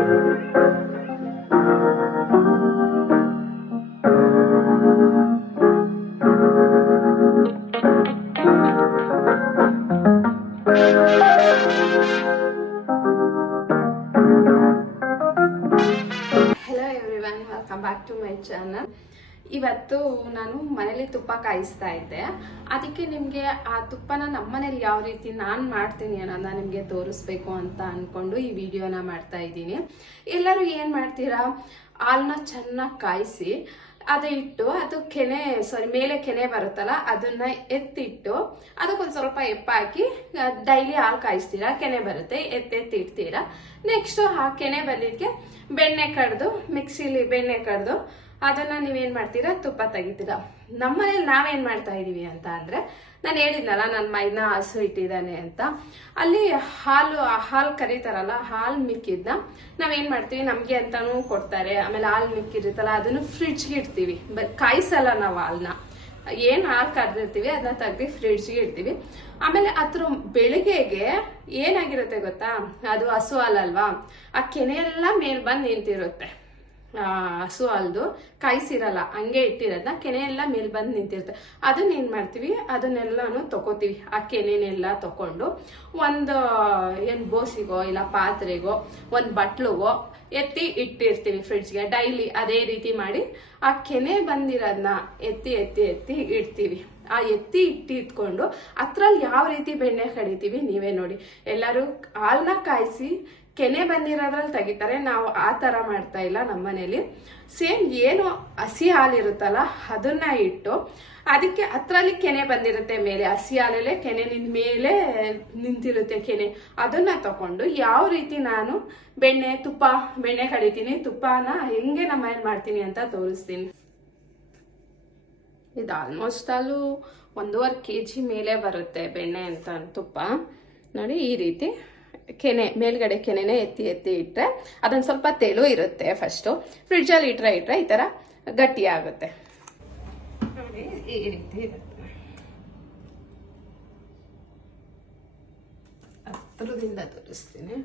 thank you. Channel ಇವತ್ತು ನಾನು ಮನೇಲಿ ತುಪ್ಪ ಕಾಯಿಸ್ತಾ ಇದ್ದೆ. ಅದಕ್ಕೆ ನಿಮಗೆ ಆ ತುಪ್ಪನ ನಮ್ಮನೇಲಿ ಯಾವ ರೀತಿ ನಾನು ಮಾಡ್ತೀನಿ ಅನ್ನೋದನ್ನ ನಿಮಗೆ ತೋರಿಸ್ಬೇಕು ಅಂತ ಅಂದ್ಕೊಂಡು ಈ ವಿಡಿಯೋನ ಮಾಡ್ತಾ ಇದ್ದೀನಿ. ಎಲ್ಲರೂ ಏನು ಮಾಡ್ತೀರಾ? ಹಾಲನ್ನ ಚೆನ್ನಾಗಿ ಕಾಯಿಸಿ, ಅದು ಇಟ್ಟು, ಅದು ಕೆನೆ ಸಾರಿ ಮೇಲೆ ಕೆನೆ ಬರುತ್ತಲ್ಲ, ಅದನ್ನ ಎತ್ತಿಟ್ಟು, ಅದಕ್ಕೊಂದು ಸ್ವಲ್ಪ ಎಪ್ಪ ಹಾಕಿ ಡೈಲಿ ಹಾಲು ಕಾಯಿಸ್ತೀರಾ? ಕೆನೆ ಬರುತ್ತೆ ಎತ್ತೆತ್ತಿಡ್ತೀರಾ ನೆಕ್ಸ್ಟ್ ಆ ಕೆನೆ ಬಂದಿದ್ದಕ್ಕೆ ಬೆಣ್ಣೆ ಕಡ್ದು, ಮಿಕ್ಸಿಲಿ ಬೆಣ್ಣೆ ಕಡ್ದು ಅದನ್ನ ನೀವೇನ್ ಮಾಡ್ತೀರಾ? ತುಪ್ಪ ತೆಗಿತೀರ? ನಮ್ಮನೇಲಿ ನಾವೇನ್ ಮಾಡ್ತಾ ಇದೀವಿ ಅಂತ ಅಂದ್ರೆ, ನಾನು ಹೇಳಿದ್ನಲ್ಲ ನನ್ನ ಮೈನ ಹಸು ಇಟ್ಟಿದ್ದಾನೆ ಅಂತ. ಅಲ್ಲಿ ಹಾಲು ಹಾಲು ಕರೀತಾರಲ್ಲ, ಹಾಲು ಮಿಕ್ಕಿದ್ನ, ನಾವೇನ್ ಮಾಡ್ತೀವಿ? ನಮ್ಗೆ ಅಂತಾನು ಕೊಡ್ತಾರೆ. ಆಮೇಲೆ ಹಾಲು ಮಿಕ್ಕಿರುತ್ತಲ್ಲ, ಅದನ್ನು ಫ್ರಿಡ್ಜ್ಗೆ ಇಡ್ತೀವಿ. ಬ- ಕಾಯಿಸಲ್ಲ ನಾವು ಹಾಲ್ನ. ಏನ್ ಹಾಲು ಕರೆದಿರ್ತೀವಿ, ಅದನ್ನ ತೆಗ್ದು ಫ್ರಿಡ್ಜ್ಗೆ ಇಡ್ತೀವಿ. ಆಮೇಲೆ ಅದ್ರ ಬೆಳಿಗ್ಗೆಗೆ ಏನಾಗಿರುತ್ತೆ ಗೊತ್ತಾ? ಅದು ಹಸು ಹಾಲಲ್ವಾ? ಆ ಕೆನೆ ಎಲ್ಲ ಮೇಲ್ ಬಂದು ನಿಂತಿರುತ್ತೆ. ಹಸು ಅಲ್ದು ಕಾಯಿಸಿರಲ್ಲ, ಹಂಗೆ ಇಟ್ಟಿರೋದನ್ನ ಕೆನೆ ಎಲ್ಲ ಮೇಲ್ ಬಂದು ನಿಂತಿರುತ್ತೆ. ಅದನ್ನ ಏನ್ ಮಾಡ್ತೀವಿ? ಅದನ್ನೆಲ್ಲಾನು ತಗೋತೀವಿ ಆ ಕೆನೆನೆಲ್ಲ ತಗೊಂಡು ಒಂದು, ಏನು ಬೋಸಿಗೋ ಇಲ್ಲ ಪಾತ್ರೆಗೋ, ಒಂದು ಬಟ್ಲುಗೋ ಎತ್ತಿ ಇಟ್ಟಿರ್ತೀವಿ ಫ್ರಿಡ್ಜ್ಗೆ. ಡೈಲಿ ಅದೇ ರೀತಿ ಮಾಡಿ ಆ ಕೆನೆ ಬಂದಿರೋದನ್ನ ಎತ್ತಿ ಎತ್ತಿ ಎತ್ತಿ ಇಡ್ತೀವಿ. ಆ ಎತ್ತಿ ಇಟ್ಟಿ ಇಟ್ಕೊಂಡು ಅದ್ರಲ್ಲಿ ಯಾವ ರೀತಿ ಬೆಣ್ಣೆ ಕಡಿತೀವಿ ನೀವೇ ನೋಡಿ. ಎಲ್ಲರೂ ಹಾಲನ್ನ ಕಾಯಿಸಿ ಕೆನೆ ಬಂದಿರೋದ್ರಲ್ಲಿ ತೆಗಿತಾರೆ. ನಾವು ಆ ಥರ ಮಾಡ್ತಾ ಇಲ್ಲ ನಮ್ಮನೇಲಿ ಸೇಮ್ ಏನು ಹಸಿ ಹಾಲಿರುತ್ತಲ್ಲ ಅದನ್ನ ಇಟ್ಟು ಅದಕ್ಕೆ ಹತ್ರಲ್ಲಿ ಕೆನೆ ಬಂದಿರುತ್ತೆ ಮೇಲೆ. ಹಸಿ ಹಾಲಲ್ಲೇ ಕೆನೆ ನಿನ್ ಮೇಲೆ ನಿಂತಿರುತ್ತೆ ಕೆನೆ. ಅದನ್ನ ತಗೊಂಡು ಯಾವ ರೀತಿ ನಾನು ಬೆಣ್ಣೆ, ತುಪ್ಪ, ಬೆಣ್ಣೆ ಕಡಿತೀನಿ, ತುಪ್ಪನ ಹೆಂಗೆ ನಮ್ಮ ಏನ್ ಮಾಡ್ತೀನಿ ಅಂತ ತೋರಿಸ್ತೀನಿ. ಇದು ಆಲ್ಮೋಸ್ಟ್ ಅಲ್ಲೂ ಒಂದೂವರೆ ಕೆ ಜಿ ಮೇಲೆ ಬರುತ್ತೆ ಬೆಣ್ಣೆ ಅಂತ, ತುಪ್ಪ. ನೋಡಿ ಈ ರೀತಿ. ಕೆನೆ, ಮೇಲ್ಗಡೆ ಕೆನೆನೆ ಎತ್ತಿ ಎತ್ತಿ ಇಟ್ಟರೆ ಅದೊಂದು ಸ್ವಲ್ಪ ತೆಳು ಇರುತ್ತೆ ಫಸ್ಟು ಫ್ರಿಡ್ಜಲ್ಲಿ ಇಟ್ಟರೆ ಇಟ್ಟರೆ ಈ ಥರ ಗಟ್ಟಿ ಆಗುತ್ತೆ. ತೋರಿಸ್ತೀನಿ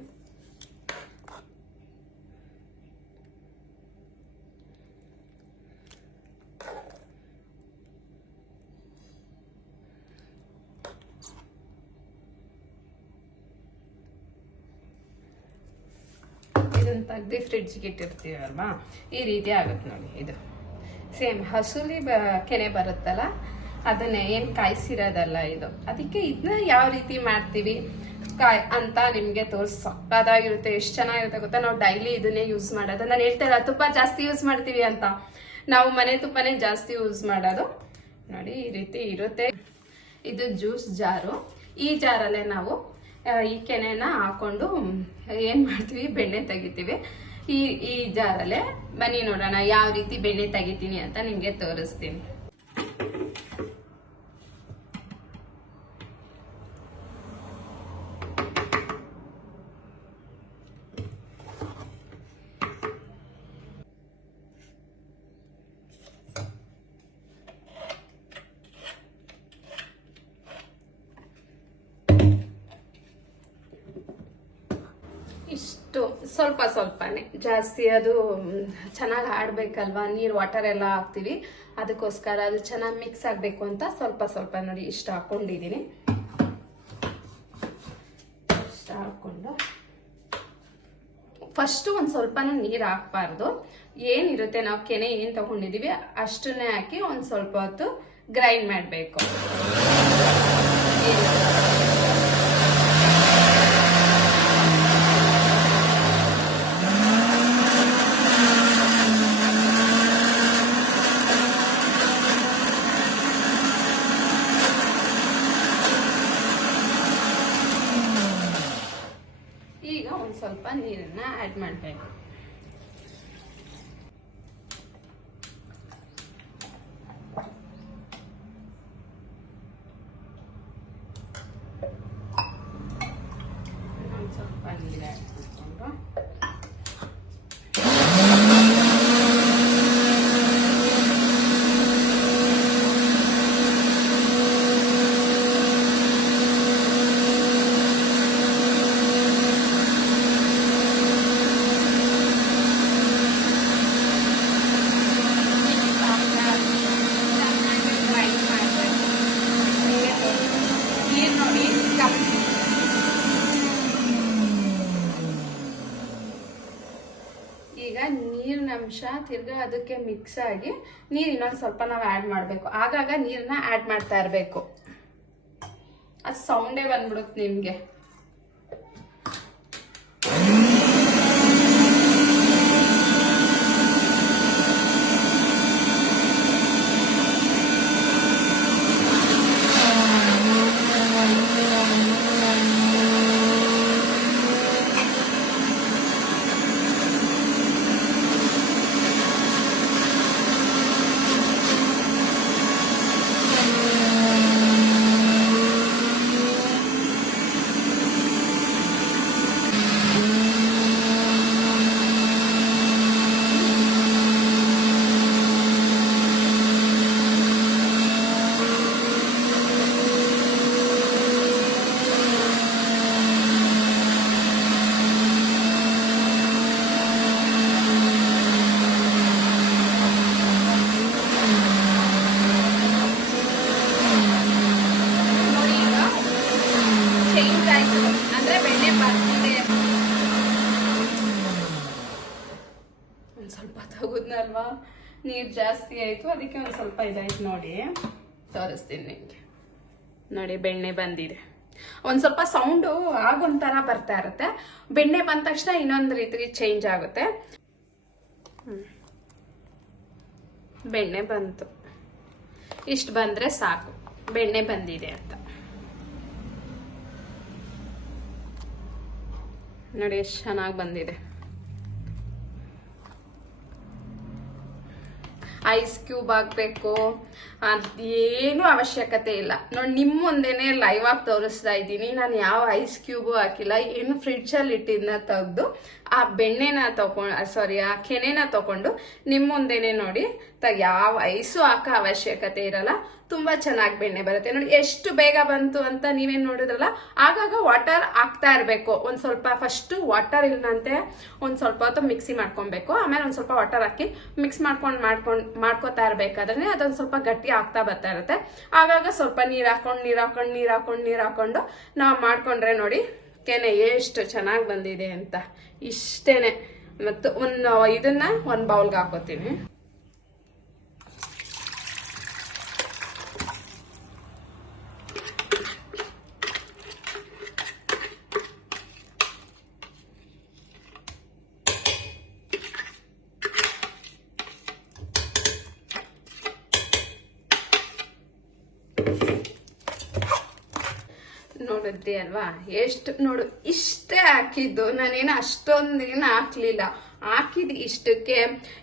ಇದನ್ನ ತೆಗ್ದು ಫ್ರಿಡ್ಜ್ಗೆ ಇಟ್ಟಿರ್ತೀವಲ್ವಾ? ಈ ರೀತಿ ಆಗುತ್ತೆ ನೋಡಿ ಇದು. ಸೇಮ್ ಹಸುಲಿ ಬ, ಕೆನೆ ಬರುತ್ತಲ್ಲ, ಅದನ್ನೇ ಏನು ಕಾಯಿಸಿರೋದಲ್ಲ ಇದು. ಅದಕ್ಕೆ ಇದನ್ನ ಯಾವ ರೀತಿ ಮಾಡ್ತೀವಿ? ಕಾಯ್, ಅಂತ ನಿಮಗೆ ತೋರಿಸ್. ಸಕ್ಕದಾಗಿರುತ್ತೆ ಎಷ್ಟು ಚೆನ್ನಾಗಿರುತ್ತೆ ಗೊತ್ತಾ? ನಾವು ಡೈಲಿ ಇದನ್ನೇ ಯೂಸ್ ಮಾಡೋದು. ನಾನು ಹೇಳ್ತಾ ಇಲ್ಲ ತುಪ್ಪ ಜಾಸ್ತಿ ಯೂಸ್ ಮಾಡ್ತೀವಿ ಅಂತ. ನಾವು ಮನೆ ತುಪ್ಪನೇ ಜಾಸ್ತಿ ಯೂಸ್ ಮಾಡೋದು. ನೋಡಿ, ಈ ರೀತಿ ಇರುತ್ತೆ. ಇದು ಜ್ಯೂಸ್ ಜಾರು. ಈ ಜಾರಲ್ಲೇ ನಾವು ಈ ಕೆನೆನ ಹಾಕೊಂಡು ಏನ್ ಮಾಡ್ತೀವಿ? ಬೆಣ್ಣೆ ತೆಗಿತೀವಿ. ಈ ಈ ಜಾರಲ್ಲೇ ಬನ್ನಿ ನೋಡೋಣ, ಯಾವ ರೀತಿ ಬೆಣ್ಣೆ ತೆಗಿತೀನಿ ಅಂತ ನಿಮ್ಗೆ ತೋರಿಸ್ತೀನಿ ಇಷ್ಟು ಸ್ವಲ್ಪ ಸ್ವಲ್ಪನೇ ಜಾಸ್ತಿ ಅದು ಚೆನ್ನಾಗಿ ಆಡಬೇಕಲ್ವ ನೀರು ವಾಟರ್ ಎಲ್ಲ ಹಾಕ್ತೀವಿ. ಅದಕ್ಕೋಸ್ಕರ ಅದು ಚೆನ್ನಾಗಿ ಮಿಕ್ಸ್ ಆಗಬೇಕು ಅಂತ ಸ್ವಲ್ಪ ಸ್ವಲ್ಪ ನೋಡಿ ಇಷ್ಟು ಹಾಕ್ಕೊಂಡಿದ್ದೀನಿ ಇಷ್ಟು ಹಾಕ್ಕೊಂಡು ಫಸ್ಟು ಒಂದು ಸ್ವಲ್ಪನೂ ನೀರು ಹಾಕ್ಬಾರ್ದು. ಏನಿರುತ್ತೆ ನಾವು ಕೆನೆ ಏನು ತಗೊಂಡಿದ್ದೀವಿ ಅಷ್ಟನ್ನೇ ಹಾಕಿ ಒಂದು ಸ್ವಲ್ಪ ಹೊತ್ತು ಗ್ರೈಂಡ್ ಮಾಡಬೇಕು ಈಗ ಒಂದು ಸ್ವಲ್ಪ ನೀರನ್ನ ಆ್ಯಡ್ ಮಾಡಬೇಕು ಒಂದು ಸ್ವಲ್ಪ ನೀರು ಆ್ಯಡ್ ಮಾಡಿಕೊಂಡು ಈಗ ನೀರಿನ ಅಂಶ ತಿರ್ಗಾ ಅದಕ್ಕೆ ಮಿಕ್ಸ್ ಆಗಿ ನೀರು ಇನ್ನೊಂದು ಸ್ವಲ್ಪ ನಾವು ಆ್ಯಡ್ ಮಾಡಬೇಕು. ಆಗಾಗ ನೀರನ್ನ ಆ್ಯಡ್ ಮಾಡ್ತಾ ಇರಬೇಕು. ಅದು ಸೌಂಡೇ ಬಂದ್ಬಿಡುತ್ತೆ ನಿಮಗೆ ನೋಡಿ ಈಗ ಚೇಂಜ್ ಆಯ್ತು ಅಂದ್ರೆ ಬೆಣ್ಣೆ ಬರ್ತಿದೆ ಒಂದ್ ಸ್ವಲ್ಪ ತಗುದ್ನಲ್ವಾ ನೀರ್ ಜಾಸ್ತಿ ಆಯ್ತು, ಅದಕ್ಕೆ ಒಂದು ಸ್ವಲ್ಪ ಇದಾಯ್ತು ನೋಡಿ. ತೋರಿಸ್ತೀನಿ. ನಿಮಗೆ ನೋಡಿ, ಬೆಣ್ಣೆ ಬಂದಿದೆ. ಒಂದ್ ಸ್ವಲ್ಪ ಸೌಂಡು ಆಗೊಂಥರ ಬರ್ತಾ ಇರುತ್ತೆ. ಬೆಣ್ಣೆ ಬಂದ ತಕ್ಷಣ ಇನ್ನೊಂದು ರೀತಿ ಚೇಂಜ್ ಆಗುತ್ತೆ. ಬೆಣ್ಣೆ ಬಂತು. ಇಷ್ಟು ಬಂದ್ರೆ ಸಾಕು. ಬೆಣ್ಣೆ ಬಂದಿದೆ ಅಂತ. ನೋಡಿ, ಎಷ್ಟು ಚೆನ್ನಾಗಿ ಬಂದಿದೆ. ಐಸ್ ಕ್ಯೂಬ್ ಹಾಕ್ಬೇಕು ಅದೇನು ಅವಶ್ಯಕತೆ ಇಲ್ಲ. ನೋಡಿ ನಿಮ್ಮ ಮುಂದೆನೆ ಲೈವ್ ಆಗಿ ತೋರಿಸ್ತಾ ಇದ್ದೀನಿ. ನಾನು ಯಾವ ಐಸ್ ಕ್ಯೂಬು ಹಾಕಿಲ್ಲ. ಏನು ಫ್ರಿಡ್ಜಲ್ಲಿ ಇಟ್ಟಿದ್ದನ್ನ ತೆಗೆದು, ಆ ಬೆಣ್ಣೆನ ತಗೊಂಡು ಸಾರಿ ಆ ಕೆನೆನ ತಗೊಂಡು ನಿಮ್ಮ ಮುಂದೆನೆ ನೋಡಿ. ತ ಯಾವ ಐಸು ಹಾಕೋ ಅವಶ್ಯಕತೆ ಇರಲ್ಲ. ತುಂಬ ಚೆನ್ನಾಗಿ ಬೆಣ್ಣೆ ಬರುತ್ತೆ. ನೋಡಿ ಎಷ್ಟು ಬೇಗ ಬಂತು ಅಂತ ನೀವೇನು ನೋಡಿದ್ರಲ್ಲ, ಆಗಾಗ ವಾಟರ್ ಹಾಕ್ತಾ ಇರಬೇಕು. ಒಂದು ಸ್ವಲ್ಪ ಫಸ್ಟು ವಾಟರ್ ಇಲ್ಲಂತೆ ಒಂದು ಸ್ವಲ್ಪ ಹೊತ್ತು ಮಿಕ್ಸಿ ಮಾಡ್ಕೊಬೇಕು. ಆಮೇಲೆ ಒಂದು ಸ್ವಲ್ಪ ವಾಟರ್ ಹಾಕಿ ಮಿಕ್ಸ್ ಮಾಡ್ಕೊಂಡು ಮಾಡ್ಕೊಂಡು, ಮಾಡ್ಕೋತಾ ಇರಬೇಕಾದ್ರೆ ಅದೊಂದು ಸ್ವಲ್ಪ ಗಟ್ಟಿ ಆಗ್ತಾ ಬರ್ತಾ ಇರುತ್ತೆ. ಆಗಾಗ ಸ್ವಲ್ಪ ನೀರು ಹಾಕೊಂಡು ನೀರು ಹಾಕೊಂಡು ನೀರು ಹಾಕೊಂಡು ನೀರು ಹಾಕೊಂಡು ನಾವು ಮಾಡ್ಕೊಂಡ್ರೆ ನೋಡಿ ಕೆನೆ ಎಷ್ಟು ಚೆನ್ನಾಗಿ ಬಂದಿದೆ ಅಂತ. ಇಷ್ಟೇನೆ. ಮತ್ತು ಒಂದು, ಇದನ್ನ ಒಂದು ಬೌಲ್ಗೆ ಹಾಕೋತೀನಿ. ಅಲ್ವಾ? ಎಷ್ಟು ನೋಡು, ಇಷ್ಟೇ ಹಾಕಿದ್ದು. ನಾನೇನು ಅಷ್ಟೊಂದೇನು ಹಾಕ್ಲಿಲ್ಲ. ಹಾಕಿದ್ ಇಷ್ಟಕ್ಕೆ.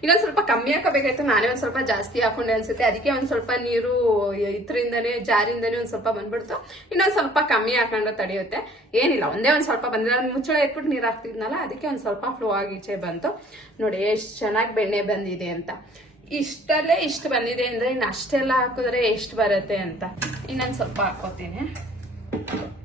ಇನ್ನೊಂದು ಸ್ವಲ್ಪ ಕಮ್ಮಿ ಹಾಕೋಬೇಕಾಯ್ತು. ನಾನೇ ಒಂದು ಸ್ವಲ್ಪ ಜಾಸ್ತಿ ಹಾಕೊಂಡೆ ಅನ್ಸುತ್ತೆ. ಅದಕ್ಕೆ ಒಂದ್ ಸ್ವಲ್ಪ ನೀರು ಇದ್ರಿಂದನೇ, ಜಾರಿಂದನೇ ಒಂದ್ ಸ್ವಲ್ಪ ಬಂದ್ಬಿಡ್ತು. ಇನ್ನೊಂದ್ ಸ್ವಲ್ಪ ಕಮ್ಮಿ ಹಾಕೊಂಡು ತಡೆಯುತ್ತೆ. ಏನಿಲ್ಲ, ಒಂದೇ ಒಂದ್ ಸ್ವಲ್ಪ ಬಂದಿಲ್ಲ ನಾನು ಮುಚ್ಚಳ ಇಟ್ಬಿಟ್ಟು ನೀರು ಹಾಕ್ತಿದ್ನಲ್ಲ, ಅದಕ್ಕೆ ಒಂದ್ ಸ್ವಲ್ಪ ಫ್ಲೋ ಆಗಿ ಈಚೆ ಬಂತು. ನೋಡಿ, ಎಷ್ಟು ಚೆನ್ನಾಗಿ ಬೆಣ್ಣೆ ಬಂದಿದೆ ಅಂತ. ಇಷ್ಟಲ್ಲೇ ಇಷ್ಟು ಬಂದಿದೆ ಅಂದ್ರೆ ಇನ್ನು ಅಷ್ಟೆಲ್ಲ ಹಾಕಿದ್ರೆ ಎಷ್ಟು ಬರುತ್ತೆ ಅಂತ. ಇನ್ನೊಂದ್ ಸ್ವಲ್ಪ ಹಾಕೋತೀನಿ.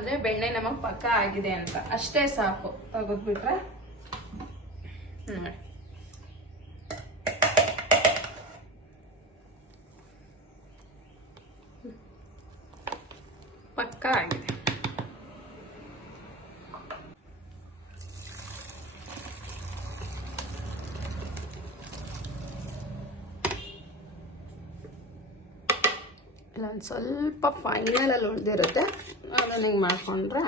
ಅಂದ್ರೆ ಬೆಣ್ಣೆ ನಮಗ್ ಪಕ್ಕ ಆಗಿದೆ ಅಂತ. ಅಷ್ಟೇ ಸಾಕು. ತೆಗೆದ್ಬಿಟ್ರೆ? ನೋಡಿ ಪಕ್ಕ ಆಗಿದೆ ಇಲ್ಲೊಂದು ಸ್ವಲ್ಪ ಫೈನಲಲ್ಲಿ ಉಳಿದಿರುತ್ತೆ. ಅದನ್ನು ಹಿಂಗೆ ಮಾಡಿಕೊಂಡ್ರೆ.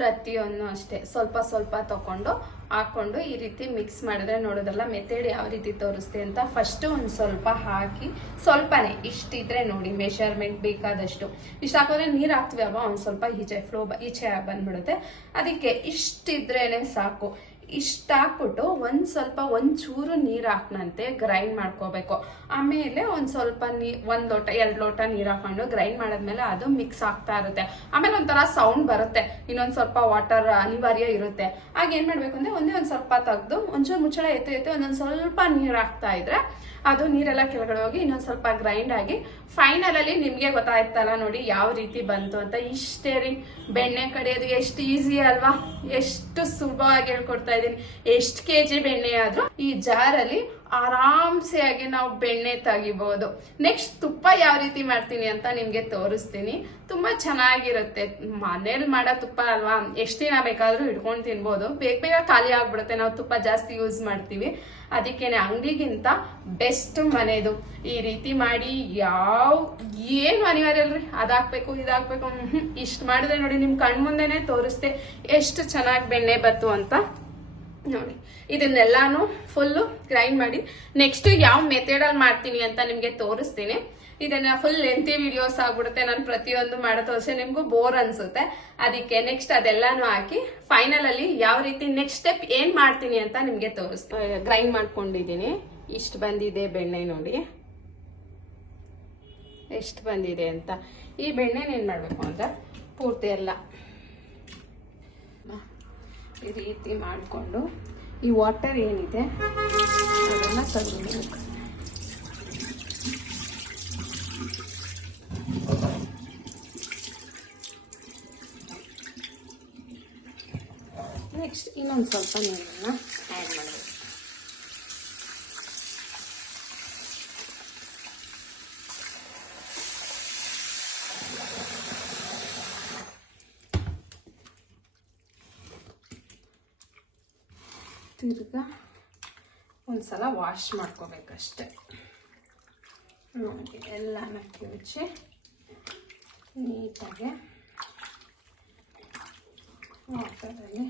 ಪ್ರತಿಯೊಂದು ಅಷ್ಟೇ. ಸ್ವಲ್ಪ ಸ್ವಲ್ಪ ತಗೊಂಡು ಹಾಕೊಂಡು ಈ ರೀತಿ ಮಿಕ್ಸ್ ಮಾಡಿದ್ರೆ ನೋಡೋದಲ್ಲ ಮೆಥಡ್ ಯಾವ ರೀತಿ ತೋರಿಸ್ತೆ ಅಂತ ಫಸ್ಟ್ ಒಂದು ಸ್ವಲ್ಪ ಹಾಕಿ ಸ್ವಲ್ಪನೇ ಇಷ್ಟಿದ್ರೆ ನೋಡಿ ಮೆಷರ್ಮೆಂಟ್ ಬೇಕಾದಷ್ಟು. ಇಷ್ಟು ಹಾಕಿದ್ರೆ ನೀರು ಹಾಕ್ತೀವಿ ಅಲ್ವಾ? ಒಂದು ಸ್ವಲ್ಪ ಈಚೆ ಫ್ಲೋ ಈಚೆ ಬಂದ್ಬಿಡುತ್ತೆ. ಅದಕ್ಕೆ ಇಷ್ಟಿದ್ರೇನೆ ಸಾಕು. ಇಷ್ಟ ಹಾಕ್ಬಿಟ್ಟು ಒಂದು ಸ್ವಲ್ಪ ಒಂದು ಚೂರು ನೀರು ಹಾಕ್ನಂತೆ ಗ್ರೈಂಡ್ ಮಾಡ್ಕೋಬೇಕು. ಆಮೇಲೆ ಒಂದು ಸ್ವಲ್ಪ ನೀ, ಒಂದು ಲೋಟ, ಎರಡು ಲೋಟ ನೀರು ಹಾಕೊಂಡು ಗ್ರೈಂಡ್ ಮಾಡಿದ್ಮೇಲೆ ಅದು ಮಿಕ್ಸ್ ಆಗ್ತಾ ಇರುತ್ತೆ. ಆಮೇಲೆ ಒಂಥರ ಸೌಂಡ್ ಬರುತ್ತೆ. ಇನ್ನೊಂದು ಸ್ವಲ್ಪ ವಾಟರ್ ಅನಿವಾರ್ಯ ಇರುತ್ತೆ. ಆಗ ಏನು ಮಾಡಬೇಕು ಅಂದರೆ ಒಂದೇ ಒಂದು ಸ್ವಲ್ಪ ತೆಗೆದು ಒಂಚೂರು ಮುಚ್ಚಳ ಎತ್ತು ಎತ್ತು ಒಂದೊಂದು ಸ್ವಲ್ಪ ನೀರು ಹಾಕ್ತಾ ಇದ್ರೆ ಅದು ನೀರೆಲ್ಲ ಕೆಳಗಡೆ ಹೋಗಿ ಇನ್ನೊಂದು ಸ್ವಲ್ಪ ಗ್ರೈಂಡ್ ಆಗಿ ಫೈನಲ್ ಅಲ್ಲಿ ನಿಮ್ಗೆ ಗೊತ್ತಾಯ್ತಲ್ಲ ನೋಡಿ ಯಾವ ರೀತಿ ಬಂತು ಅಂತ. ಇಷ್ಟೇ ರೀ. ಬೆಣ್ಣೆ ಕಡಿಯೋದು ಎಷ್ಟು ಈಸಿ ಅಲ್ವಾ? ಎಷ್ಟು ಸುಲಭವಾಗಿ ಹೇಳ್ಕೊಡ್ತಾ ಇದೀನಿ ಎಷ್ಟು ಕೆ ಜಿ ಬೆಣ್ಣೆ ಆದ್ರೂ ಈ ಜಾರಲ್ಲಿ ಆರಾಮ್ಸೆಯಾಗಿ ನಾವು ಬೆಣ್ಣೆ ತೆಗಿಬೋದು. ನೆಕ್ಸ್ಟ್ ತುಪ್ಪ ಯಾವ ರೀತಿ ಮಾಡ್ತೀನಿ ಅಂತ ನಿಮಗೆ ತೋರಿಸ್ತೀನಿ. ತುಂಬಾ ಚೆನ್ನಾಗಿರುತ್ತೆ. ಮನೇಲಿ ಮಾಡೋ ತುಪ್ಪ ಅಲ್ವಾ? ಎಷ್ಟು ದಿನ ಬೇಕಾದರೂ ಇಟ್ಕೊಂಡು ತಿನ್ಬೋದು. ಬೇಗ ಬೇಗ ಖಾಲಿ ಆಗ್ಬಿಡುತ್ತೆ. ನಾವು ತುಪ್ಪ ಜಾಸ್ತಿ ಯೂಸ್ ಮಾಡ್ತೀವಿ. ಅದಕ್ಕೇನೆ ಅಂಗಡಿಗಿಂತ ಬೆಸ್ಟ್ ಮನೆದು. ಈ ರೀತಿ ಮಾಡಿ ಯಾವ, ಏನು ಅನಿವಾರ್ಯ ಅಲ್ರಿ ಅದಾಕ್ಬೇಕು ಇದಾಕ್ಬೇಕು ಇಷ್ಟು ಮಾಡಿದ್ರೆ ನೋಡಿ ನಿಮ್ಮ ಕಣ್ಮುಂದೆನೆ ತೋರಿಸ್ತೆ ಎಷ್ಟು ಚೆನ್ನಾಗಿ ಬೆಣ್ಣೆ ಬತ್ತು ಅಂತ. ನೋಡಿ. ಇದನ್ನೆಲ್ಲಾನು ಫುಲ್ಲು ಗ್ರೈಂಡ್ ಮಾಡಿ. ನೆಕ್ಸ್ಟ್ ಯಾವ ಮೆಥಡಲ್ಲಿ ಮಾಡ್ತೀನಿ ಅಂತ ನಿಮಗೆ ತೋರಿಸ್ತೀನಿ. ಇದನ್ನ ಫುಲ್ ಲೆಂತಿ ವಿಡಿಯೋಸ್ ಆಗ್ಬಿಡುತ್ತೆ. ನಾನು ಪ್ರತಿಯೊಂದು ಮಾಡೋ ತೋರಿಸಿ, ನಿಮ್ಗೂ ಬೋರ್ ಅನ್ಸುತ್ತೆ. ಅದಕ್ಕೆ ನೆಕ್ಸ್ಟ್ ಅದೆಲ್ಲಾನು ಹಾಕಿ ಫೈನಲ್ ಅಲ್ಲಿ ಯಾವ ರೀತಿ ನೆಕ್ಸ್ಟ್ ಸ್ಟೆಪ್ ಏನ್ ಮಾಡ್ತೀನಿ ಅಂತ ನಿಮ್ಗೆ ತೋರಿಸ್ತೀನಿ. ಗ್ರೈಂಡ್ ಮಾಡ್ಕೊಂಡಿದ್ದೀನಿ. ಇಷ್ಟು ಬಂದಿದೆ ಬೆಣ್ಣೆ ನೋಡಿ. ಎಷ್ಟು ಬಂದಿದೆ ಅಂತ. ಈ ಬೆಣ್ಣೆನ ಏನ್ ಮಾಡ್ಬೇಕು ಅಂತ? ಪೂರ್ತಿ ಎಲ್ಲ. ಈ ರೀತಿ ಮಾಡಿಕೊಂಡು ಈ ವಾಟರ್ ಏನಿದೆ ಅದನ್ನು ತೆಗೆದುಬೇಕು ನೆಕ್ಸ್ಟ್ ಇನ್ನೊಂದು ಸ್ವಲ್ಪ ನೀರನ್ನು ಆ್ಯಡ್ ಮಾಡಬೇಕು ತಿರ್ಗಾ ಒಂದ್ಸಲ ವಾಶ್ ಮಾಡ್ಕೋಬೇಕಷ್ಟೆ. ನೋಡಿ ಎಲ್ಲನ ಕಿವುಚಿ ನೀಟಾಗಿ ವಾಟರಲ್ಲಿ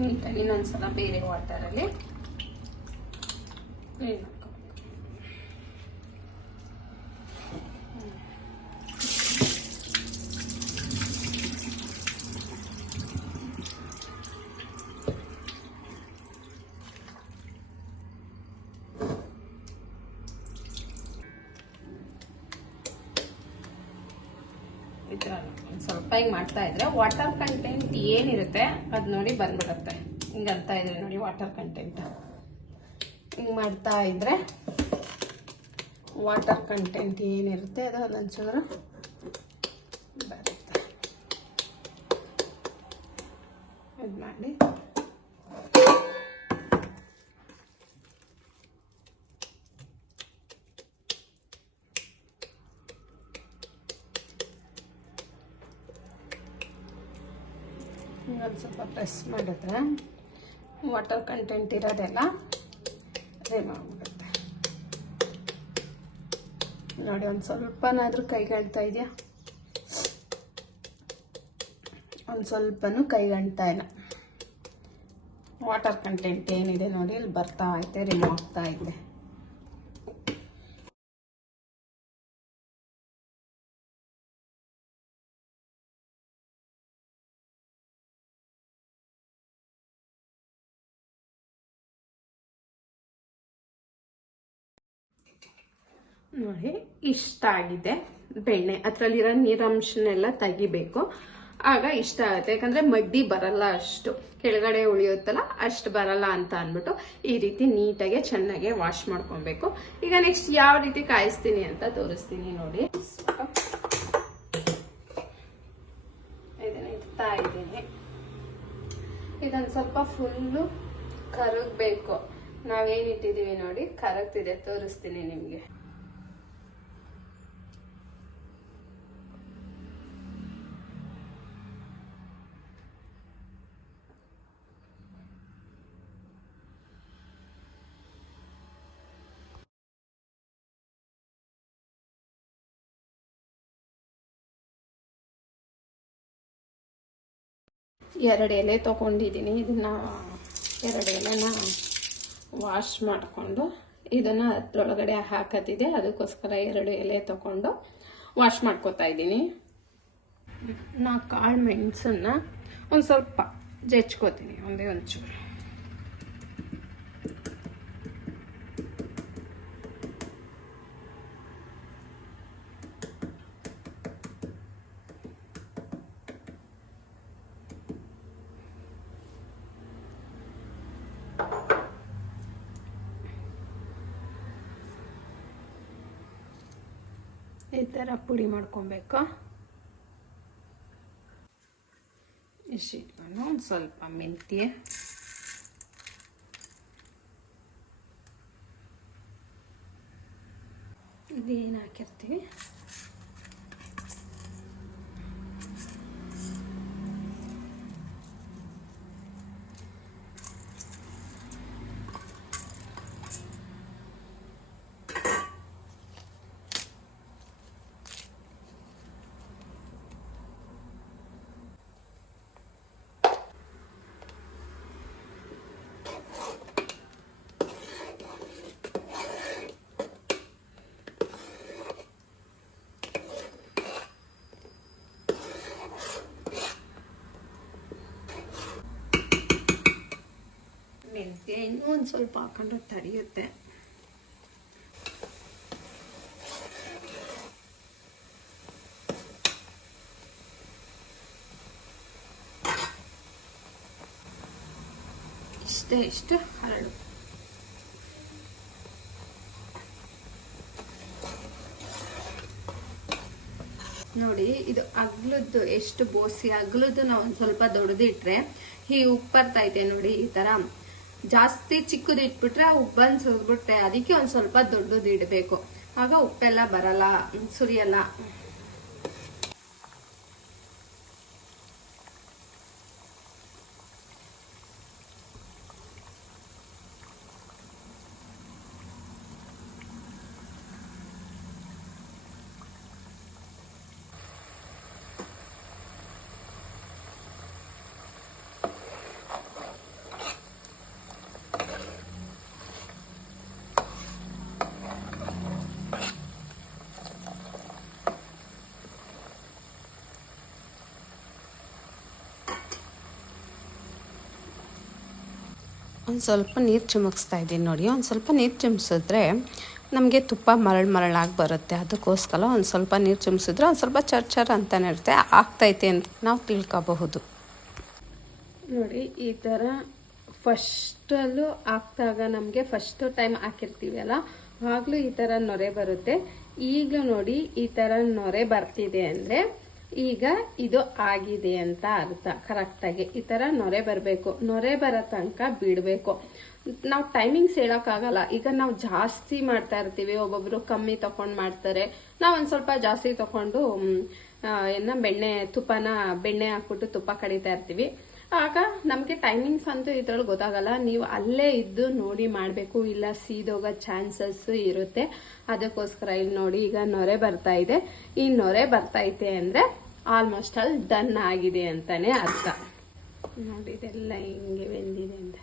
ನೀಟಾಗಿ ಇನ್ನೊಂದ್ಸಲ ಬೇರೆ ವಾಟರಲ್ಲಿ ಈ ಥರ ಸ್ವಲ್ಪ ಹಿಂಗೆ ಮಾಡ್ತಾ ಇದ್ರೆ ವಾಟರ್ ಕಂಟೆಂಟ್ ಏನಿರುತ್ತೆ ಅದು ನೋಡಿ ಬಂದ್ಬಿಡುತ್ತೆ. ಹಿಂಗೆ ಅಂತ ಇದ್ರೆ ನೋಡಿ ವಾಟರ್ ಕಂಟೆಂಟ್ ಹಿಂಗೆ ಮಾಡ್ತಾ ಇದ್ರೆ ವಾಟರ್ ಕಂಟೆಂಟ್ ಏನಿರುತ್ತೆ ಅದು ಒಂದೊಂಚೂರು ಬರುತ್ತೆ. ಇದು ಮಾಡಿ. ಒಂದು ಸ್ವಲ್ಪ ಪ್ರೆಸ್ ಮಾಡಿದ್ರೆ ವಾಟರ್ ಕಂಟೆಂಟ್ ಇರೋದೆಲ್ಲ ಆಗ್ಬಿಡುತ್ತೆ ನೋಡಿ, ಒಂದು ಸ್ವಲ್ಪನಾದರೂ ಕೈಗಂಟ್ತಾ ಇದೆಯಾ? ಒಂದು ಸ್ವಲ್ಪನೂ ಕೈಗಂಟ್ತಾ ಇಲ್ಲ. ವಾಟರ್ ಕಂಟೆಂಟ್ ಏನಿದೆ ನೋಡಿ, ಇಲ್ಲಿ ಬರ್ತಾ ಐತೆ ರಿಮೂವ್ ಆಗ್ತಾ ಇದೆ. ನೋಡಿ, ಇಷ್ಟ ಆಗಿದೆ ಬೆಣ್ಣೆ. ಅದರಲ್ಲಿರೋ ನೀರಂಶನೆಲ್ಲ ತೆಗಿಬೇಕು. ಆಗ ಇಷ್ಟ ಆಗುತ್ತೆ. ಯಾಕಂದ್ರೆ ಮಡ್ಡಿ ಬರಲ್ಲ ಅಷ್ಟು. ಕೆಳಗಡೆ ಉಳಿಯುತ್ತಲ್ಲ, ಅಷ್ಟು ಬರಲ್ಲ ಅಂತ ಅಂದ್ಬಿಟ್ಟು ಈ ರೀತಿ ನೀಟಾಗಿ ಚೆನ್ನಾಗಿ ವಾಶ್ ಮಾಡ್ಕೊಬೇಕು. ಈಗ ನೆಕ್ಸ್ಟ್ ಯಾವ ರೀತಿ ಕಾಯಿಸ್ತೀನಿ ಅಂತ ತೋರಿಸ್ತೀನಿ ನೋಡಿ. ಇದ್ದೀನಿ. ಇದೊಂದು ಸ್ವಲ್ಪ ಫುಲ್ಲು ಕರಗಬೇಕು. ನಾವೇನಿಟ್ಟಿದೀವಿ ನೋಡಿ, ಕರಗ್ತಿದೆ. ತೋರಿಸ್ತೀನಿ ನಿಮ್ಗೆ. ಎರಡು ಎಲೆ ತೊಗೊಂಡಿದ್ದೀನಿ. ಇದನ್ನು ಎರಡು ಎಲೆನ ವಾಶ್ ಮಾಡಿಕೊಂಡು ಇದನ್ನು ಅದರೊಳಗಡೆ ಹಾಕತ್ತಿದೆ ಅದಕ್ಕೋಸ್ಕರ ಎರಡು ಎಲೆ ತೊಗೊಂಡು ವಾಶ್ ಮಾಡ್ಕೋತಾ ಇದ್ದೀನಿ. ನಾ ಕಾಳು ಮೆಣಸನ್ನು ಒಂದು ಸ್ವಲ್ಪ ಜಚ್ಕೋತೀನಿ, ಒಂದೇ ಒಂಚೂರು. ಈ ಥರ ಪುಡಿ ಮಾಡ್ಕೊಬೇಕು? ಇಷ್ಟು ಒಂದು ಸ್ವಲ್ಪ ಮೆಂತ್ಯ ಇದೇನು ಹಾಕಿರ್ತೀವಿ? ಮೆಂತ್ಯ ಇನ್ನೂ ಒಂದು ಸ್ವಲ್ಪ ಹಾಕೊಂಡ್ರೆ ತರಿಯುತ್ತೆ. ಇಷ್ಟೇ, ಇಷ್ಟು ಹರಳು ನೋಡಿ, ಇದು ಅಗ್ಲದ್ದು ಎಷ್ಟು ಬೋಸಿ, ಅಗ್ಲದ್ದು ನಾವು ಒಂದು ಸ್ವಲ್ಪ ದೊಡ್ಡದಿಟ್ರೆ ಈ ಉಪ್ಪು ಬರ್ತಾ ಇದೆ ನೋಡಿ, ಈ ತರ. ಜಾಸ್ತಿ ಚಿಕ್ಕದು ಇಟ್ಬಿಟ್ರೆ ಉಪ್ಪನ್ ಸುರ್ಬಿಟ್ಟೆ ಅದಕ್ಕೆ ಒಂದು ಸ್ವಲ್ಪ ದೊಡ್ಡದು ಇಡಬೇಕು. ಆಗ ಉಪ್ಪೆಲ್ಲ ಬರಲ್ಲ ಸುರಿಯಲ್ಲ. ಒಂದು ಸ್ವಲ್ಪ ನೀರು ಚಿಮುಕ್ಸ್ತಾ ಇದ್ದೀನಿ ನೋಡಿ. ಒಂದು ಸ್ವಲ್ಪ ನೀರು ಚಿಮ್ಸಿದ್ರೆ ನಮಗೆ ತುಪ್ಪ ಮರಳು ಮರಳಾಗಿ ಬರುತ್ತೆ. ಅದಕ್ಕೋಸ್ಕರ ಒಂದು ಸ್ವಲ್ಪ ನೀರು ಚಿಮ್ಸಿದ್ರೆ ಒಂದು ಸ್ವಲ್ಪ ಚರ್ ಚರ್ ಅಂತಾನೆ ಇರುತ್ತೆ. ಆಗ್ತೈತೆ ಅಂತ ನಾವು ತಿಳ್ಕೊಬಹುದು. ನೋಡಿ, ಈ ಥರ ಫಸ್ಟಲ್ಲೂ ಹಾಕ್ದಾಗ ನಮಗೆ ಫಸ್ಟು ಟೈಮ್ ಹಾಕಿರ್ತೀವಲ್ಲ ಆಗಲೂ ಈ ಥರ ನೊರೆ ಬರುತ್ತೆ. ಈಗಲೂ ನೋಡಿ, ಈ ಥರ ನೊರೆ ಬರ್ತಿದೆ ಅಂದರೆ ಈಗ ಇದು ಆಗಿದೆ ಅಂತ ಅರ್ಥ. ಕರೆಕ್ಟಾಗಿ ಈ ಥರ ನೊರೆ ಬರಬೇಕು. ನೊರೆ ಬರೋ ತನಕ ಬಿಡಬೇಕು. ನಾವು ಟೈಮಿಂಗ್ಸ್ ಹೇಳೋಕ್ಕಾಗಲ್ಲ. ಈಗ ನಾವು ಜಾಸ್ತಿ ಮಾಡ್ತಾ ಇರ್ತೀವಿ. ಒಬ್ಬೊಬ್ರು ಕಮ್ಮಿ ತಗೊಂಡು ಮಾಡ್ತಾರೆ. ನಾವು ಒಂದು ಸ್ವಲ್ಪ ಜಾಸ್ತಿ ತಗೊಂಡು ಏನ, ಬೆಣ್ಣೆ, ತುಪ್ಪನ, ಬೆಣ್ಣೆ ಹಾಕ್ಬಿಟ್ಟು ತುಪ್ಪ ಕಡಿತಾ ಇರ್ತೀವಿ. ಆಗ ನಮಗೆ ಟೈಮಿಂಗ್ಸ್ ಅಂತೂ ಇದ್ರಲ್ಲಿ ಗೊತ್ತಾಗಲ್ಲ. ನೀವು ಅಲ್ಲೇ ಇದ್ದು ನೋಡಿ ಮಾಡಬೇಕು, ಇಲ್ಲ ಸೀದೋಗೋ ಚಾನ್ಸಸ್ ಇರುತ್ತೆ. ಅದಕ್ಕೋಸ್ಕರ ಇಲ್ಲಿ ನೋಡಿ ಈಗ ನೊರೆ ಬರ್ತಾ ಇದೆ. ಈ ನೊರೆ ಬರ್ತಾ ಇದೆ ಅಂದರೆ ಆಲ್ಮೋಸ್ಟ್ ಅಲ್ಲಿ ಡನ್ ಆಗಿದೆ ಅಂತಾನೆ ಅರ್ಥ. ನೋಡಿ, ಇದೆಲ್ಲ ಹಿಂಗೆ ಬೆಂದಿದೆ ಅಂತ.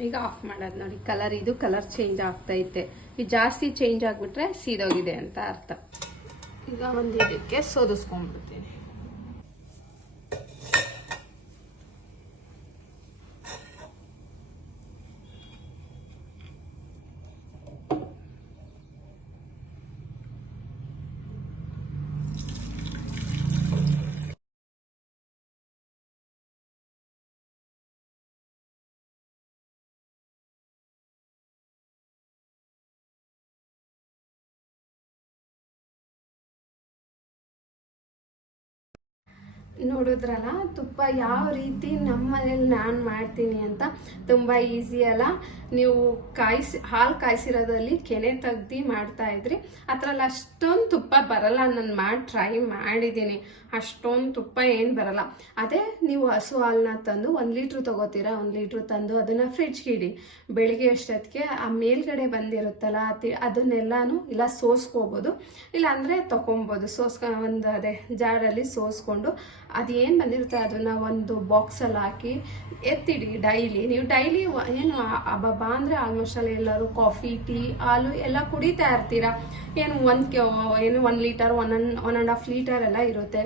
ಈಗ ಆಫ್ ಮಾಡೋದು ನೋಡಿ ಕಲರ್ ಇದು ಕಲರ್ ಚೇಂಜ್ ಆಗ್ತೈತೆ ಇದು ಜಾಸ್ತಿ ಚೇಂಜ್ ಆಗಿಬಿಟ್ರೆ ಸೀದೋಗಿದೆ ಅಂತ ಅರ್ಥ. ಈಗ ಒಂದು ಇದಕ್ಕೆ ಸೋದಿಸ್ಕೊಂಡ್ಬಿಡ್ತೀನಿ. ನೋಡಿದ್ರಲ್ಲ? ತುಪ್ಪ ಯಾವ ರೀತಿ ನಮ್ಮ ಮನೇಲಿ ನಾನು ಮಾಡ್ತೀನಿ ಅಂತ ತುಂಬ ಈಸಿ ಅಲ್ಲ. ನೀವು ಕಾಯಿಸಿ, ಹಾಲು ಕಾಯಿಸಿರೋದ್ರಲ್ಲಿ ಕೆನೆ ತೆಗ್ದು ಮಾಡ್ತಾ ಇದ್ರಿ. ಅದ್ರಲ್ಲಿ ಅಷ್ಟೊಂದು ತುಪ್ಪ ಬರಲ್ಲ. ನಾನು ಮಾಡಿ ಟ್ರೈ ಮಾಡಿದ್ದೀನಿ. ಅಷ್ಟೊಂದು ತುಪ್ಪ ಏನು ಬರಲ್ಲ. ಅದೇ ನೀವು ಹಸು ಹಾಲನ್ನ ತಂದು ಒಂದು ಲೀಟ್ರ್ ತೊಗೋತೀರಾ? ಒಂದು ಲೀಟ್ರ್ ತಂದು ಅದನ್ನು ಫ್ರಿಡ್ಜ್ಗೆ ಇಡಿ. ಬೆಳಿಗ್ಗೆ ಅಷ್ಟೊತ್ತಿಗೆ ಆ ಮೇಲ್ಗಡೆ ಬಂದಿರುತ್ತಲ್ಲ ಅತಿ ಅದನ್ನೆಲ್ಲಾನು ಇಲ್ಲ ಸೋಸ್ಕೋಬೋದು. ಇಲ್ಲ ಅಂದರೆ ತೊಗೊಬೋದು ಸೋಸ್ಕೊ, ಒಂದು ಅದೇ ಜಾಡಲ್ಲಿ ಸೋಸ್ಕೊಂಡು ಅದೇನು ಬಂದಿರುತ್ತೆ ಅದನ್ನು ಒಂದು ಬಾಕ್ಸಲ್ಲಿ ಹಾಕಿ ಎತ್ತಿಡಿ ಡೈಲಿ. ನೀವು ಡೈಲಿ ಏನು ಅಬ್ಬಬ್ಬಾ ಅಂದರೆ ಆಲ್ಮೋಸ್ಟ್ ಅಲ್ಲಿ ಎಲ್ಲರೂ ಕಾಫಿ ಟೀ ಹಾಲು ಎಲ್ಲ ಕುಡಿತಾ ಇರ್ತೀರ? ಏನು ಒಂದು ಏನು one litre one one one and half litre ಎಲ್ಲ ಇರುತ್ತೆ.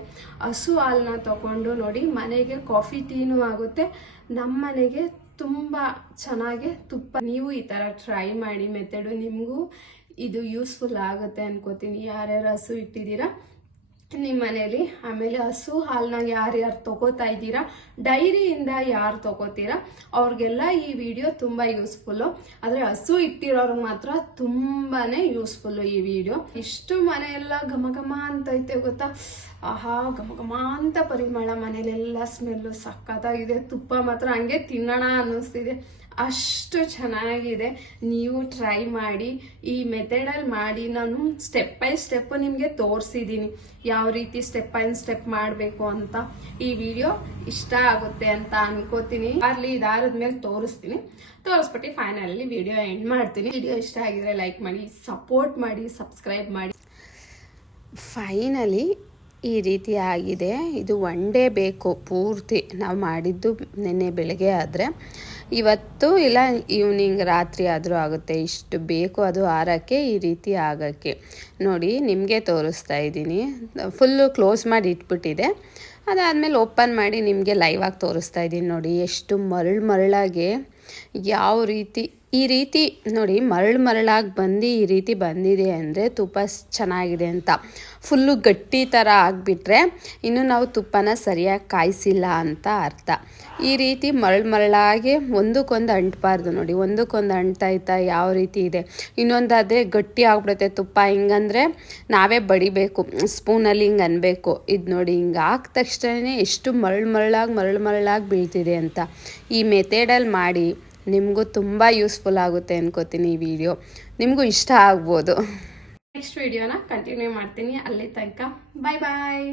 ಹಸು ಹಾಲನ್ನ ತೊಗೊಂಡು ನೋಡಿ, ಮನೆಗೆ ಕಾಫಿ ಟೀನೂ ಆಗುತ್ತೆ. ನಮ್ಮ ಮನೆಗೆ ತುಂಬ ಚೆನ್ನಾಗಿ ತುಪ್ಪ. ನೀವು ಈ ಥರ ಟ್ರೈ ಮಾಡಿ ಮೆಥಡು ನಿಮಗೂ ಇದು ಯೂಸ್ಫುಲ್ ಆಗುತ್ತೆ ಅನ್ಕೋತೀನಿ. ಯಾರ್ಯಾರು ಹಸು ಇಟ್ಟಿದ್ದೀರಾ? ನಿಮ್ಮ ಮನೇಲಿ ಆಮೇಲೆ ಹಸು ಹಾಲನ್ನ ಯಾರ್ಯಾರು ತೊಗೋತಾ ಇದ್ದೀರಾ? ಡೈರಿಯಿಂದ ಯಾರು ತಗೋತೀರಾ? ಅವ್ರಿಗೆಲ್ಲ ಈ ವಿಡಿಯೋ ತುಂಬ ಯೂಸ್ಫುಲ್ಲು. ಆದರೆ ಹಸು ಇಟ್ಟಿರೋರ್ಗೆ ಮಾತ್ರ ತುಂಬಾ ಯೂಸ್ಫುಲ್ಲು ಈ ವಿಡಿಯೋ. ಇಷ್ಟು ಮನೆಯೆಲ್ಲ ಘಮ ಘಮ ಅಂತೈತೆ ಗೊತ್ತಾ? ಆಹಾ, ಘಮ ಘಮ ಅಂತ ಪರಿಮಳ ಮನೇಲೆಲ್ಲ ಸ್ಮೆಲ್ಲು ಸಕ್ಕತ್ತಾಗಿದೆ ತುಪ್ಪ ಮಾತ್ರ ಹಂಗೆ ತಿನ್ನೋಣ ಅನ್ನಿಸ್ತಿದೆ. ಅಷ್ಟು ಚೆನ್ನಾಗಿದೆ. ನೀವು ಟ್ರೈ ಮಾಡಿ, ಈ ಮೆಥಡಲ್ಲಿ ಮಾಡಿ ನಾನು ಸ್ಟೆಪ್ ಬೈ ಸ್ಟೆಪ್ ನಿಮಗೆ ತೋರಿಸಿದ್ದೀನಿ ಯಾವ ರೀತಿ ಸ್ಟೆಪ್ ಬೈ ಸ್ಟೆಪ್ ಮಾಡಬೇಕು ಅಂತ. ಈ ವಿಡಿಯೋ ಇಷ್ಟ ಆಗುತ್ತೆ ಅಂತ ಅನ್ಕೋತೀನಿ. ಅಲ್ಲಿ ಮೇಲೆ ತೋರಿಸ್ತೀನಿ. ತೋರಿಸ್ಬಿಟ್ಟು ಫೈನಲಿ ವಿಡಿಯೋ ಎಂಡ್ ಮಾಡ್ತೀನಿ. ವಿಡಿಯೋ ಇಷ್ಟ ಆಗಿದ್ರೆ ಲೈಕ್ ಮಾಡಿ ಸಪೋರ್ಟ್ ಮಾಡಿ ಸಬ್ಸ್ಕ್ರೈಬ್ ಮಾಡಿ. ಫೈನಲಿ ಈ ರೀತಿ ಆಗಿದೆ. ಇದು ಒನ್ ಡೇ ಬೇಕು ಪೂರ್ತಿ. ನಾವು ಮಾಡಿದ್ದು ನಿನ್ನೆ ಬೆಳಗ್ಗೆ ಆದರೆ. ಇವತ್ತು ಇಲ್ಲ ಈವ್ನಿಂಗ್ ರಾತ್ರಿ ಆದರೂ ಆಗುತ್ತೆ. ಇಷ್ಟು ಬೇಕು ಅದು ಆರೋಕ್ಕೆ, ಈ ರೀತಿ ಆಗೋಕ್ಕೆ. ನೋಡಿ, ನಿಮಗೆ ತೋರಿಸ್ತಾ ಇದ್ದೀನಿ. ಫುಲ್ಲು ಕ್ಲೋಸ್ ಮಾಡಿ ಇಟ್ಬಿಟ್ಟಿದೆ. ಅದಾದಮೇಲೆ ಓಪನ್ ಮಾಡಿ ನಿಮಗೆ ಲೈವ್ ಆಗಿ ತೋರಿಸ್ತಾ ಇದ್ದೀನಿ ನೋಡಿ. ಎಷ್ಟು ಮರಳು ಮರಳಾಗೆ ಯಾವ ರೀತಿ ಈ ರೀತಿ ನೋಡಿ ಮರಳು ಮರಳಾಗಿ ಬಂದು ಈ ರೀತಿ ಬಂದಿದೆ ಅಂದರೆ ತುಪ್ಪ ಚೆನ್ನಾಗಿದೆ ಅಂತ. ಫುಲ್ಲು ಗಟ್ಟಿ ಥರ ಆಗಿಬಿಟ್ರೆ ಇನ್ನು ನಾವು ತುಪ್ಪನ ಸರಿಯಾಗಿ ಕಾಯಿಸಿಲ್ಲ ಅಂತ ಅರ್ಥ. ಈ ರೀತಿ ಮರಳು ಮರಳಾಗಿ ಒಂದಕ್ಕೊಂದು ಅಂಟಬಾರ್ದು ನೋಡಿ, ಒಂದಕ್ಕೊಂದು ಅಂಟ್ತಾಯ್ತಾ ಯಾವ ರೀತಿ ಇದೆ. ಇನ್ನೊಂದಾದರೆ ಗಟ್ಟಿ ಆಗ್ಬಿಡುತ್ತೆ ತುಪ್ಪ, ಹಿಂಗಂದರೆ ನಾವೇ ಬಡಿಬೇಕು, ಸ್ಪೂನಲ್ಲಿ ಹಿಂಗೆ ಅನ್ನಬೇಕು ಇದು ನೋಡಿ ಹಿಂಗೆ ಹಾಕ್ ತಕ್ಷಣ ಎಷ್ಟು ಮರಳು ಮರಳಾಗಿ ಮರಳು ಮರಳಾಗಿ ಬೀಳ್ತಿದೆ ಅಂತ. ಈ ಮೆಥೇಡಲ್ಲಿ ಮಾಡಿ ನಿಮಗೂ ತುಂಬ ಯೂಸ್ಫುಲ್ ಆಗುತ್ತೆ ಅನ್ಕೋತೀನಿ ಈ ವಿಡಿಯೋ ನಿಮಗೂ ಇಷ್ಟ ಆಗ್ಬೋದು. ನೆಕ್ಸ್ಟ್ ವಿಡಿಯೋನ ಕಂಟಿನ್ಯೂ ಮಾಡ್ತೀನಿ. ಅಲ್ಲಿ ತನಕ. ಬಾಯ್ ಬಾಯ್